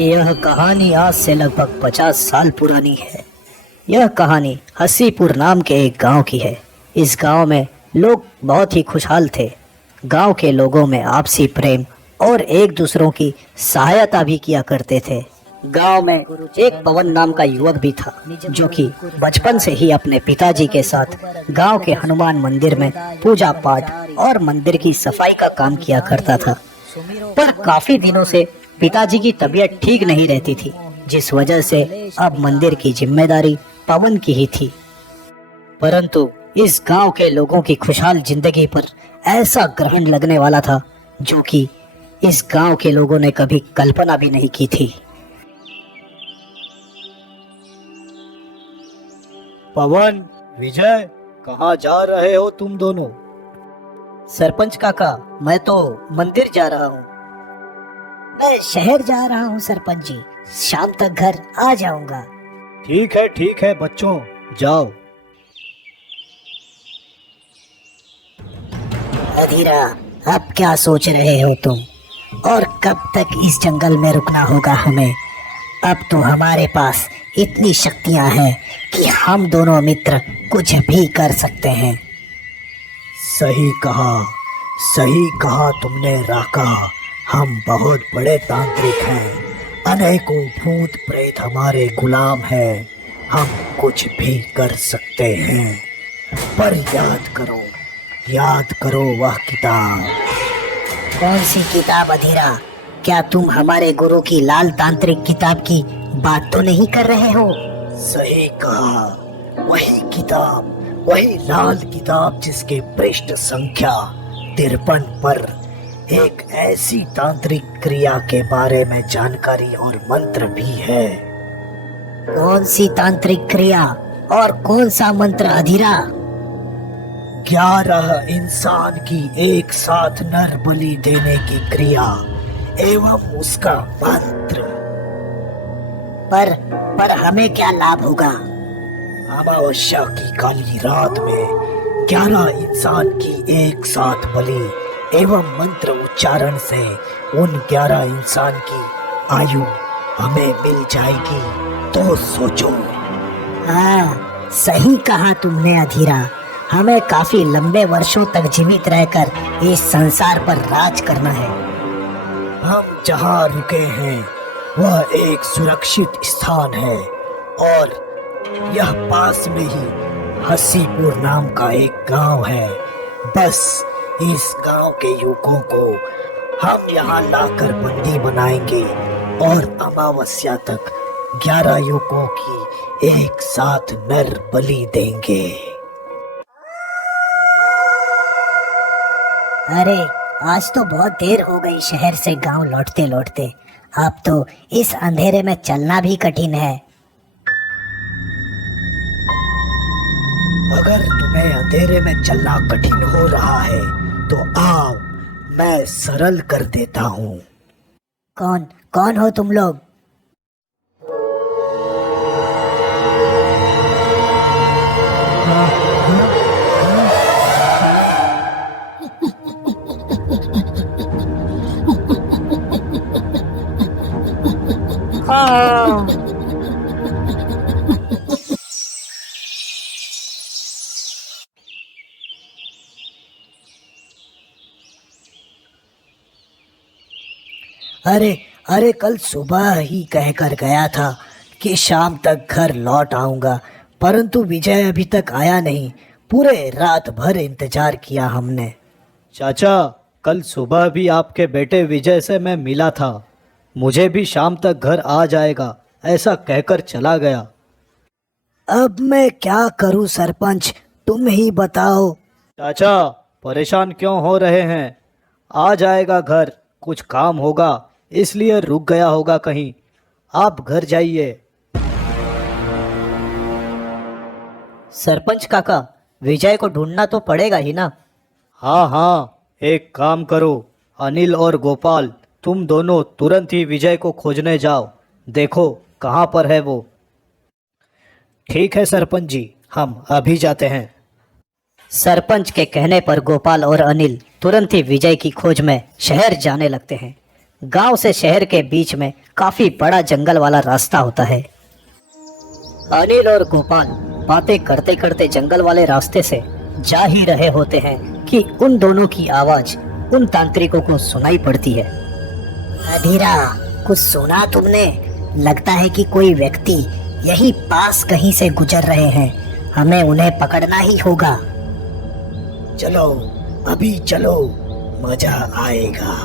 यह कहानी आज से लगभग 50 साल पुरानी है। यह कहानी हसीपुर नाम के एक गांव की है। इस गांव में लोग बहुत ही खुशहाल थे। गांव के लोगों में आपसी प्रेम और एक दूसरों की सहायता भी किया करते थे। गांव में एक पवन नाम का युवक भी था, जो कि बचपन से ही अपने पिताजी के साथ गांव के हनुमान मंदिर में पूजा पाठ और मंदिर की सफाई का काम किया करता था। पर काफी दिनों से पिताजी की तबीयत ठीक नहीं रहती थी, जिस वजह से अब मंदिर की जिम्मेदारी पवन की ही थी। परंतु इस गांव के लोगों की खुशहाल जिंदगी पर ऐसा ग्रहण लगने वाला था, जो कि इस गांव के लोगों ने कभी कल्पना भी नहीं की थी। पवन, विजय, कहाँ जा रहे हो तुम दोनों? सरपंच काका, मैं तो मंदिर जा रहा हूँ। मैं शहर जा रहा हूँ सरपंच जी, शाम तक घर आ जाऊंगा। ठीक है बच्चों, जाओ। अधीरा, अब क्या सोच रहे हो तुम? और कब तक इस जंगल में रुकना होगा हमें? अब तो हमारे पास इतनी शक्तियां हैं कि हम दोनों मित्र कुछ भी कर सकते हैं। सही कहा तुमने राका। हम बहुत बड़े तांत्रिक हैं। अनेकों भूत प्रेत हमारे गुलाम हैं। हम कुछ भी कर सकते हैं। पर याद करो वह किताब। कौन सी किताब अधीरा? क्या तुम हमारे गुरु की लाल तांत्रिक किताब की बात तो नहीं कर रहे हो? सही कहा, वही लाल किताब जिसके पृष्ठ संख्या 53 पर एक ऐसी तांत्रिक क्रिया के बारे में जानकारी और मंत्र भी है। कौन सी तांत्रिक क्रिया और कौन सा मंत्र अधीरा? 11 इंसान की एक साथ नर बलि देने की क्रिया एवं उसका मंत्र। पर हमें क्या लाभ होगा? अमावस्या की काली रात में 11 इंसान की एक साथ बलि एवं मंत्र उच्चारण से उन 11 इंसान की आयु हमें मिल जाएगी। तो सोचो। हाँ, सही कहा तुमने अधीरा। हमें काफी लंबे वर्षों तक जीवित रहकर इस संसार पर राज करना है। हम जहाँ रुके हैं वह एक सुरक्षित स्थान है और यह पास में ही हसीपुर नाम का एक गांव है। बस इस गांव के युवकों को हम यहाँ लाकर बंदी बनाएंगे और अमावस्या तक 11 युवकों की एक साथ नर बलि देंगे। अरे, आज तो बहुत देर हो गई शहर से गांव लौटते लौटते। अब तो इस अंधेरे में चलना भी कठिन है। अगर तुम्हें अंधेरे में चलना कठिन हो रहा है तो आओ, मैं सरल कर देता हूँ। कौन हो तुम लोग? अरे कल सुबह ही कहकर गया था कि शाम तक घर लौट आऊंगा, परंतु विजय अभी तक आया नहीं। पूरे रात भर इंतजार किया हमने। चाचा, कल सुबह भी आपके बेटे विजय से मैं मिला था। मुझे भी शाम तक घर आ जाएगा ऐसा कहकर चला गया। अब मैं क्या करूं सरपंच, तुम ही बताओ। चाचा, परेशान क्यों हो रहे हैं? आ जाएगा घर। कुछ काम होगा इसलिए रुक गया होगा कहीं। आप घर जाइए। सरपंच काका, विजय को ढूंढना तो पड़ेगा ही ना? हाँ, एक काम करो, अनिल और गोपाल, तुम दोनों तुरंत ही विजय को खोजने जाओ। देखो कहाँ पर है वो। ठीक है सरपंच जी, हम अभी जाते हैं। सरपंच के कहने पर गोपाल और अनिल तुरंत ही विजय की खोज में शहर जाने लगते हैं। गांव से शहर के बीच में काफी बड़ा जंगल वाला रास्ता होता है। अनिल और गोपाल बातें करते करते जंगल वाले रास्ते से जा ही रहे होते हैं कि उन दोनों की आवाज उन तांत्रिकों को सुनाई पड़ती है। अधीरा, कुछ सुना तुमने? लगता है कि कोई व्यक्ति यही पास कहीं से गुजर रहे हैं। हमें उन्हें पकड़ना ही होगा। चलो, अभी चलो, मजा आएगा।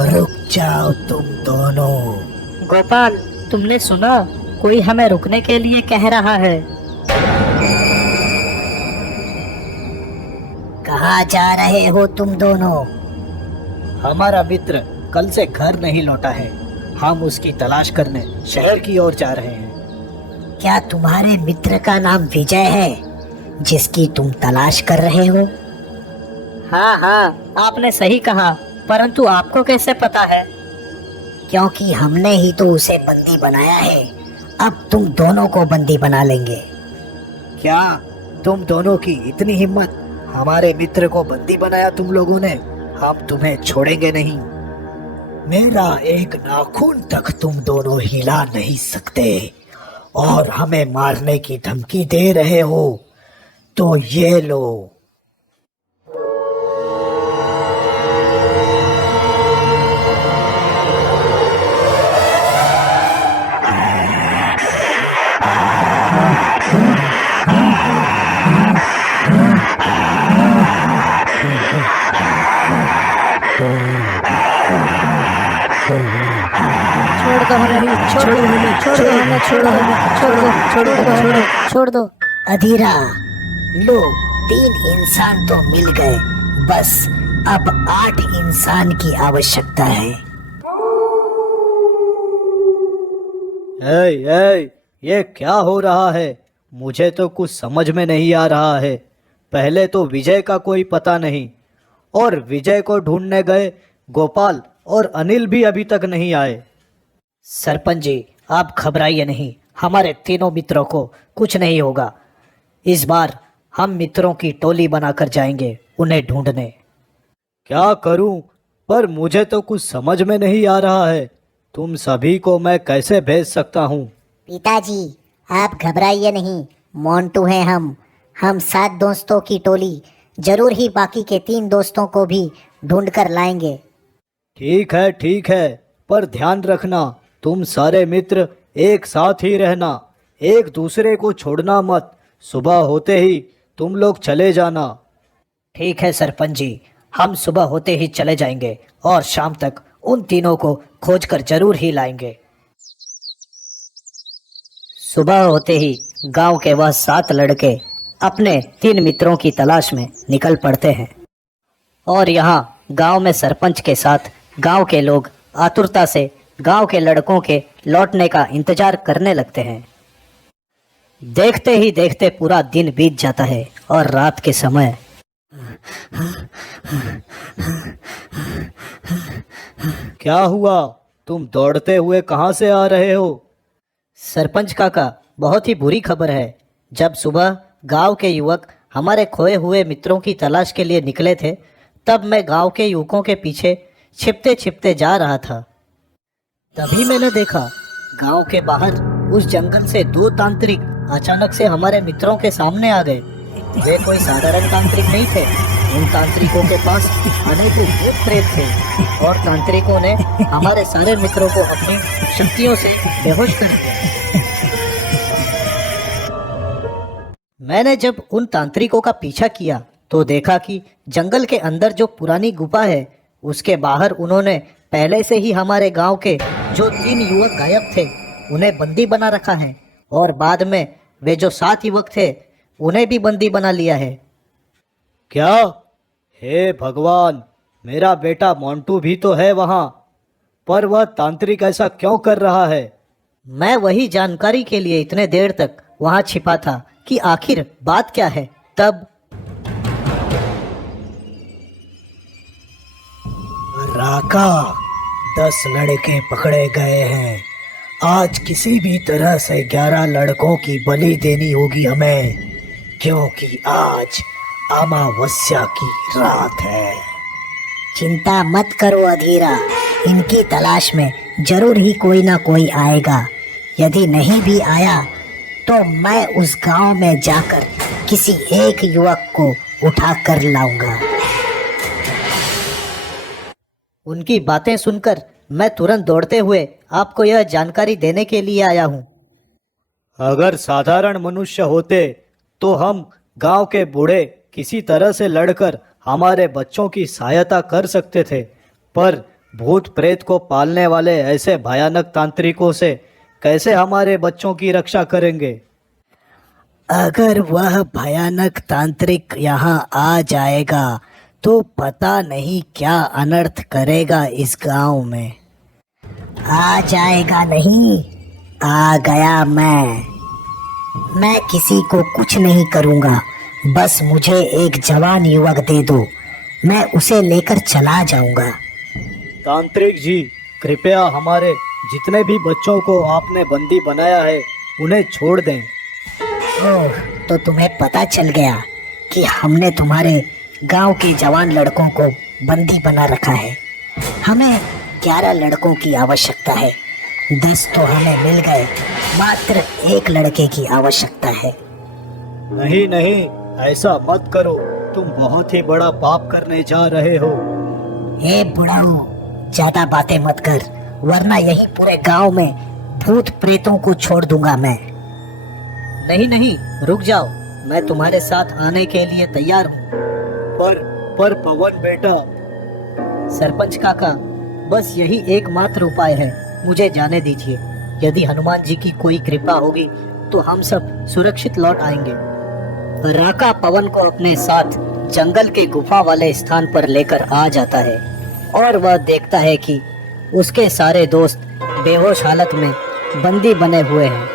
रुक जाओ तुम दोनों। गोपाल, तुमने सुना? कोई हमें रुकने के लिए कह रहा है। कहाँ जा रहे हो तुम दोनों? हमारा मित्र कल से घर नहीं लौटा है। हम उसकी तलाश करने शहर की ओर जा रहे हैं। क्या तुम्हारे मित्र का नाम विजय है, जिसकी तुम तलाश कर रहे हो? हाँ हाँ, आपने सही कहा, परंतु आपको कैसे पता है? क्योंकि हमने ही तो उसे बंदी बनाया है। अब तुम दोनों को बंदी बना लेंगे। क्या तुम दोनों की इतनी हिम्मत? हमारे मित्र को बंदी बनाया तुम लोगों ने। हम तुम्हें छोड़ेंगे नहीं। मेरा एक नाखून तक तुम दोनों हिला नहीं सकते और हमें मारने की धमकी दे रहे हो, तो ये लो। छोड़ दो हमें, छोड़ दो हमें, छोड़ दो हमें, छोड़ दो हमें, छोड़ दो, छोड़ दो, छोड़ दो, छोड़ दो। अधीरा, लो, 3 इंसान तो मिल गए, बस अब 8 इंसान की आवश्यकता है। ये क्या हो रहा है? मुझे तो कुछ समझ में नहीं आ रहा है। पहले तो विजय का कोई पता नहीं, और विजय को ढूंढने गए गोपाल और अनिल भी अभी तक नहीं आए। सरपंच जी, आप घबराइए नहीं, हमारे तीनों मित्रों को कुछ नहीं होगा। इस बार हम मित्रों की टोली बनाकर जाएंगे उन्हें ढूंढने। क्या करूं? पर मुझे तो कुछ समझ में नहीं आ रहा है। तुम सभी को मैं कैसे भेज सकता हूं? पिताजी, आप घबराइए नहीं, मोंटू हैं हम 7 दोस्तों की टोली जरूर ही बाकी के 3 दोस्तों को भी ढूंढ कर लाएंगे। ठीक है, पर ध्यान रखना, तुम सारे मित्र एक साथ ही रहना, एक दूसरे को छोड़ना मत। सुबह होते ही तुम लोग चले जाना। ठीक है सरपंच जी, हम सुबह होते ही चले जाएंगे और शाम तक उन तीनों को खोजकर जरूर ही लाएंगे। सुबह होते ही गांव के वह 7 लड़के अपने 3 मित्रों की तलाश में निकल पड़ते हैं और यहाँ गांव में सरपंच के साथ गांव के लोग आतुरता से गांव के लड़कों के लौटने का इंतजार करने लगते हैं। देखते ही देखते पूरा दिन बीत जाता है और रात के समय क्या हुआ? तुम दौड़ते हुए कहाँ से आ रहे हो? सरपंच काका, बहुत ही बुरी खबर है। जब सुबह गांव के युवक हमारे खोए हुए मित्रों की तलाश के लिए निकले थे, तब मैं गांव के युवकों के पीछे छिपते छिपते जा रहा था। तभी मैंने देखा गांव के बाहर उस जंगल से 2 तांत्रिक अचानक से हमारे मित्रों के सामने आ गए। वे कोई साधारण तांत्रिक नहीं थे। उन तांत्रिकों के पास अनेकों भूत प्रेत थे और तांत्रिकों ने हमारे सारे मित्रों को अपनी शक्तियों से बेहोश कर दिया। मैंने जब उन तांत्रिकों का पीछा किया तो देखा कि जंगल के अंदर जो पुरानी गुफा है, उसके बाहर उन्होंने पहले से ही हमारे गांव के जो 3 युवक गायब थे उन्हें बंदी बना रखा है और बाद में वे जो 7 युवक थे उन्हें भी बंदी बना लिया है। क्या? हे भगवान, मेरा बेटा मोंटू भी तो है वहाँ, पर वह तांत्रिक ऐसा क्यों कर रहा है? मैं वही जानकारी के लिए इतने देर तक वहाँ छिपा था कि आखिर बात क्या है। तब राका, 10 लड़के पकड़े गए हैं। आज किसी भी तरह से 11 लड़कों की बलि देनी होगी हमें, क्योंकि आज अमावस्या की रात है। चिंता मत करो अधीरा, इनकी तलाश में जरूर ही कोई ना कोई आएगा। यदि नहीं भी आया तो मैं उस गांव में जाकर किसी एक युवक को उठा कर लाऊंगा। उनकी बातें सुनकर मैं तुरंत दौड़ते हुए आपको यह जानकारी देने के लिए आया हूँ। अगर साधारण मनुष्य होते तो हम गांव के बूढ़े किसी तरह से लड़कर हमारे बच्चों की सहायता कर सकते थे, पर भूत प्रेत को पालने वाले ऐसे भयानक तांत्रिकों से कैसे हमारे बच्चों की रक्षा करेंगे? अगर वह भयानक तांत्रिक यहाँ आ जाएगा तो पता नहीं क्या अनर्थ करेगा इस गांव में। आ जाएगा नहीं, आ गया मैं किसी को कुछ नहीं करूंगा। बस मुझे एक जवान युवक दे दो, मैं उसे लेकर चला जाऊंगा। तांत्रिक जी, कृपया हमारे जितने भी बच्चों को आपने बंदी बनाया है उन्हें छोड़ दें। ओह, तो तुम्हें पता चल गया कि हमने तुम्हारे गांव के जवान लड़कों को बंदी बना रखा है। हमें 11 लड़कों की आवश्यकता है, 10 तो हमें मिल गए, मात्र एक लड़के की आवश्यकता है। नहीं नहीं, ऐसा मत करो, तुम बहुत ही बड़ा पाप करने जा रहे हो। हे बुढ़ाऊ, ज्यादा बातें मत कर, वरना यही पूरे गांव में भूत प्रेतों को छोड़ दूंगा मैं। नहीं नहीं, रुक जाओ, मैं तुम्हारे साथ आने के लिए तैयार हूँ। पर पवन बेटा। सरपंच काका, बस यही एकमात्र उपाय है, मुझे जाने दीजिए। यदि हनुमान जी की कोई कृपा होगी तो हम सब सुरक्षित लौट आएंगे। राका पवन को अपने साथ जंगल के गुफा वाले स्थान पर लेकर आ जाता है और वह देखता है कि उसके सारे दोस्त बेहोश हालत में बंदी बने हुए हैं।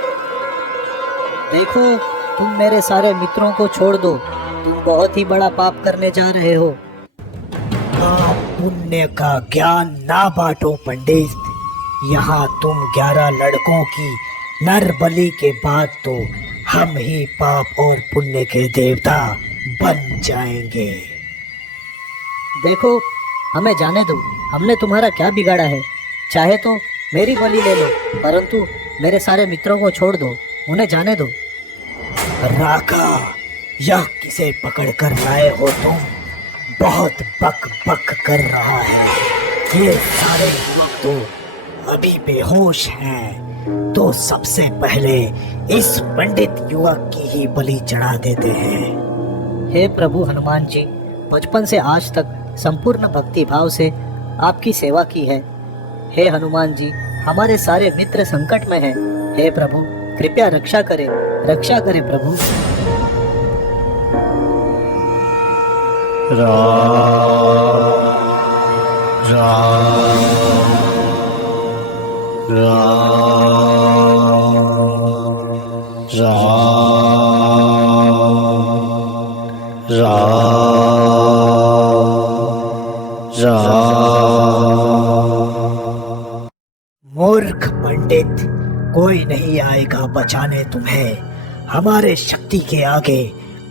देखो, तुम मेरे सारे मित्रों को छोड़ दो, तुम बहुत ही बड़ा पाप करने जा रहे हो। पाप पुण्य का ज्ञान ना बांटो पंडित। यहाँ तुम 11 लड़कों की नर बलि के बाद तो हम ही पाप और पुण्य के देवता बन जाएंगे। देखो, हमें जाने दो, हमने तुम्हारा क्या बिगाड़ा है। चाहे तो मेरी बलि ले लो, परंतु मेरे सारे मित्रों को छोड़ दो, उन्हें जाने दो। राका, यह किसे पकड़ कर लाए हो तुम? बहुत बक बक कर रहा है। ये सारे युवक तो अभी बेहोश हैं, तो सबसे पहले इस पंडित युवक की ही बलि चढ़ा देते हैं। हे प्रभु हनुमान जी, बचपन से आज तक संपूर्ण भक्ति भाव से आपकी सेवा की है। हे हनुमान जी, हमारे सारे मित्र संकट में हैं। हे प्रभु, कृपया रक्षा करें प्रभु। मूर्ख पंडित, कोई नहीं आएगा बचाने तुम्हें। हमारे शक्ति के आगे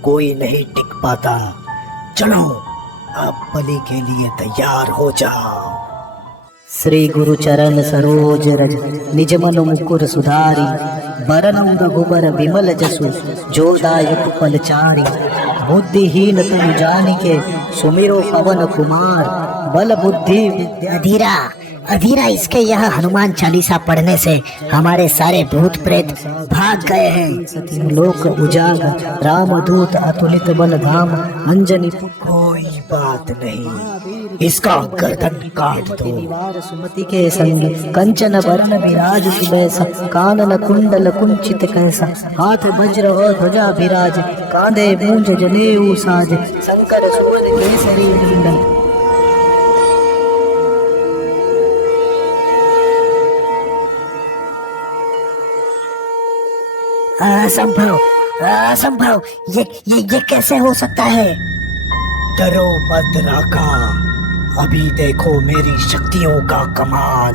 कोई नहीं टिक पाता। चलो, अब बलि के लिए तैयार हो जाओ। श्री गुरु चरण सरोज रज, निज मन मुकुर सुधारी। बरनउँ रघुबर विमल जसु, जो दायक फलचारी। बुद्धिहीन तुम जानिके, सुमिरो पवन कुमार। बल बुद्धि अधीरा, अधीरा, इसके यहाँ हनुमान चालीसा पढ़ने से हमारे सारे भूत प्रेत भाग गए हैं। लोक उजागर, रामदूत अतुलित बल धाम। अंजनी कोई बात नहीं, इसका गर्दन काट दो। सुमति के संग, कंचन वर्ण विराज सुबैसा। कानन कुंडल कुंचित कैसा, हाथ वज्र और ध्वजा विराज। कांधे मूंज जनेऊ साज, शंकर सुवन केसरी नंदन। असंभव, असंभव, ये कैसे हो सकता है? डरो मत राका, अभी देखो मेरी शक्तियों का कमाल।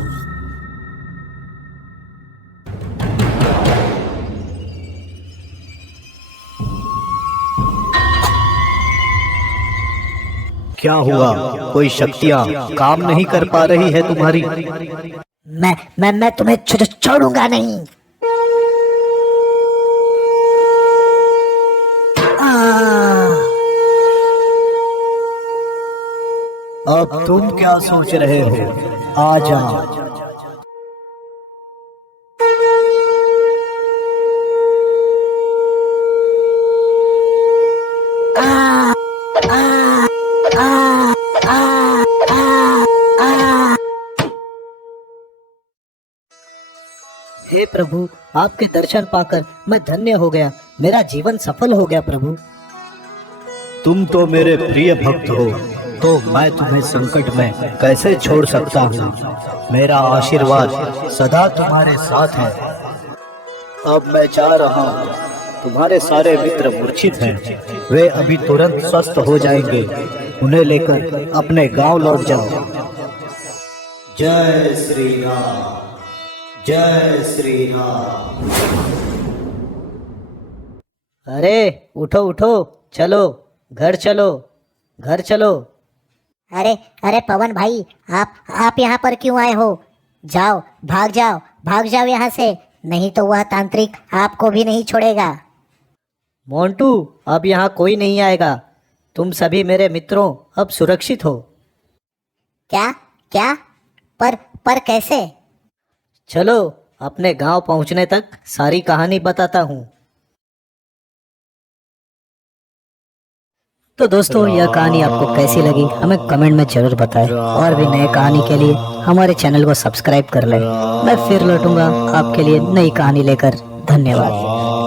क्या हुआ? कोई शक्तियाँ काम नहीं कर पा रही है तुम्हारी? मैं तुम्हें छोड़ूंगा नहीं। अब तुम क्या सोच रहे हो? आ जाओ। हे प्रभु, आपके दर्शन पाकर मैं धन्य हो गया। मेरा जीवन सफल हो गया प्रभु। तुम तो मेरे प्रिय भक्त हो, तो मैं तुम्हें संकट में कैसे छोड़ सकता हूँ? मेरा आशीर्वाद सदा तुम्हारे साथ है। अब मैं जा रहा हूँ। तुम्हारे सारे मित्र मूर्छित हैं। वे अभी तुरंत स्वस्थ हो जाएंगे। उन्हें लेकर अपने गांव लौट जाओ। जय श्री राम, जय श्री राम। अरे उठो उठो, चलो घर चलो, घर चलो। अरे अरे पवन भाई, आप यहाँ पर क्यों आए हो? जाओ, भाग जाओ यहाँ से, नहीं तो वह तांत्रिक आपको भी नहीं छोड़ेगा। मोंटू, अब यहाँ कोई नहीं आएगा। तुम सभी मेरे मित्रों अब सुरक्षित हो। क्या क्या? पर कैसे? चलो अपने गांव पहुंचने तक सारी कहानी बताता हूँ। तो दोस्तों, यह कहानी आपको कैसी लगी हमें कमेंट में जरूर बताएं। और भी नए कहानी के लिए हमारे चैनल को सब्सक्राइब कर लें। मैं फिर लौटूंगा आपके लिए नई कहानी लेकर। धन्यवाद।